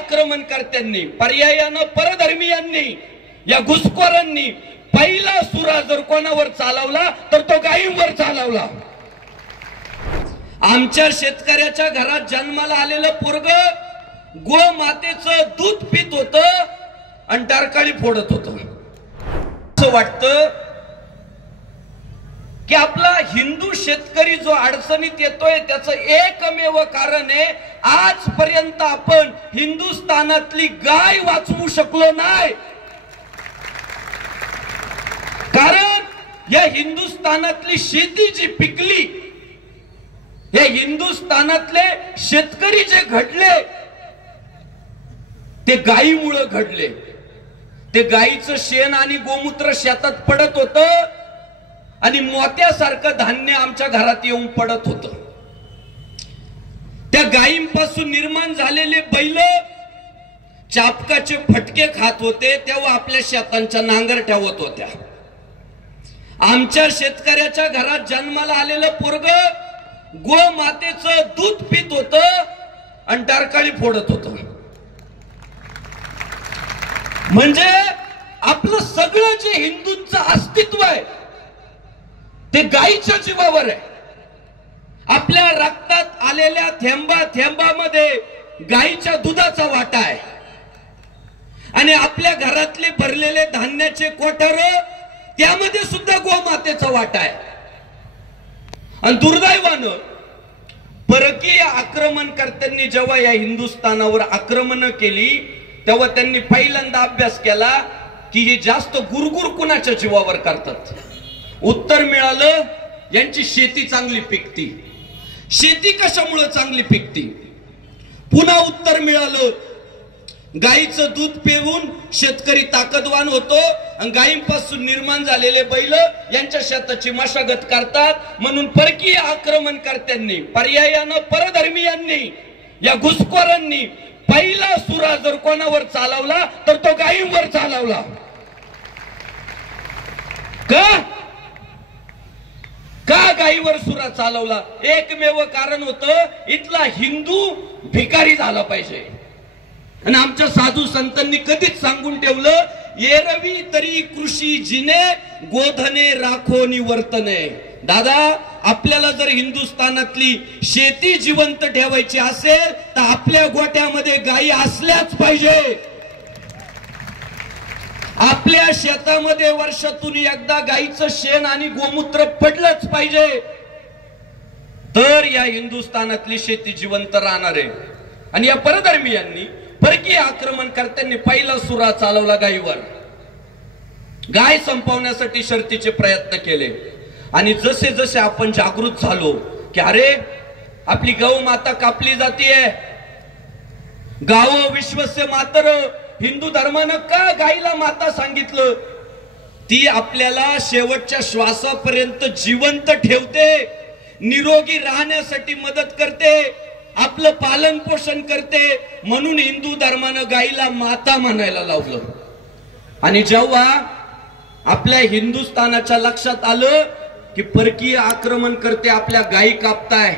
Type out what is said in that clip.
आक्रमणकर्त्यांनी, पर्यायानं परधर्मीयांनी, या घुसखोरांनी पहिला सुरा जर कोणावर चालवला तर तो गायींवर चालवला। आमच्या शेतकऱ्याच्या घरात जन्माला आलेलं पोरग गोमातेचं दूध पित होतं आणि डारकाळी फोडत होतं। असं वाटतं की आपला हिंदू शेतकरी जो अडचणीत येतोय त्याचं एकमेव कारण आहे, आजपर्यंत आपण हिंदुस्थानातली गाय वाचवू शकलो नाही। कारण या हिंदुस्थानातली शेती जी पिकली, या हिंदुस्थानातले शेतकरी जे घडले ते गायीमुळे घडले। ते गायीचं शेण आणि गोमूत्र शेतात पडत होतं आणि मोत्यासारखं धान्य आमच्या घरात येऊन पडत होतं। त्या गायींपासून निर्माण झालेले बैल चापकाचे फटके खात होते तेव्हा आपल्या शेतांच्या नांगरट्या होत होत्या। आमच्या शेतकऱ्याच्या घरात जन्माला आलेलं पोरग गोमातेचं दूध पित होतं आणि डारकाळी फोडत होतं। म्हणजे आपलं सगळं जे हिंदूंचं अस्तित्व आहे ते गायीच्या जीवावर आहे। आपल्या रक्तात आलेल्या थेंबा थेंबामध्ये गायीच्या दुधाचा वाटा आहे आणि आपल्या घरातले भरलेले धान्याचे कोठार त्यामध्ये सुद्धा गोमातेचा वाटा आहे। आणि दुर्दैवानं परकीय आक्रमणकर्त्यांनी जेव्हा या हिंदुस्थानावर आक्रमण केली तेव्हा त्यांनी पहिल्यांदा अभ्यास केला की हे जास्त गुरगुर कुणाच्या जीवावर करतात। उत्तर मिळालं यांची शेती चांगली पिकती। शेती कशामुळे चांगली पिकती? पुन्हा उत्तर मिळालं गायीचं दूध पिऊन शेतकरी ताकदवान होतो आणि गायींपासून निर्माण झालेले बैल यांच्या शेताची मशागत करतात। म्हणून परकीय आक्रमणकर्त्यांनी, पर्यायानं परधर्मीयांनी, या घुसखोरांनी पहिला सुरा जर कोणावर चालवला तर तो गायींवर चालवला। का गायीवर सुरा चालवला? एकमेव कारण होतं, इथला हिंदू भिकारी झाला पाहिजे। आणि आमच्या साधू संतांनी कधीच सांगून ठेवलं, येरवी तरी कृषी जिने गोधने राखो निवर्तने। दादा, आपल्याला जर हिंदुस्थानातली शेती जिवंत ठेवायची असेल तर आपल्या गोट्यामध्ये गायी असल्याच पाहिजे। आपल्या शेतामध्ये वर्षातून एकदा गायीचं शेण आणि गोमूत्र पडलंच पाहिजे, तर या हिंदुस्थानातली शेती जिवंत राहणार आहे। आणि या परधर्मीयांनी, परकीय आक्रमणकर्त्यांनी पहिला सुरा चालवला गायीवर। गाय संपवण्यासाठी शर्तीचे प्रयत्न केले आणि जसे जसे आपण जागृत झालो की अरे आपली गौ माता कापली जातीये, गाव विश्वस्य मातर, हिंदू धर्मानं का गायीला माता सांगितलं? ती आपल्याला शेवटच्या श्वासापर्यंत जिवंत ठेवते, निरोगी राहण्यासाठी मदत करते, आपलं पालन पोषण करते, म्हणून हिंदू धर्मानं गायीला माता म्हणायला लावलं। आणि जेव्हा आपल्या हिंदुस्थानाच्या लक्षात आलं की परकीय आक्रमणकर्ते आपल्या गायी कापताय,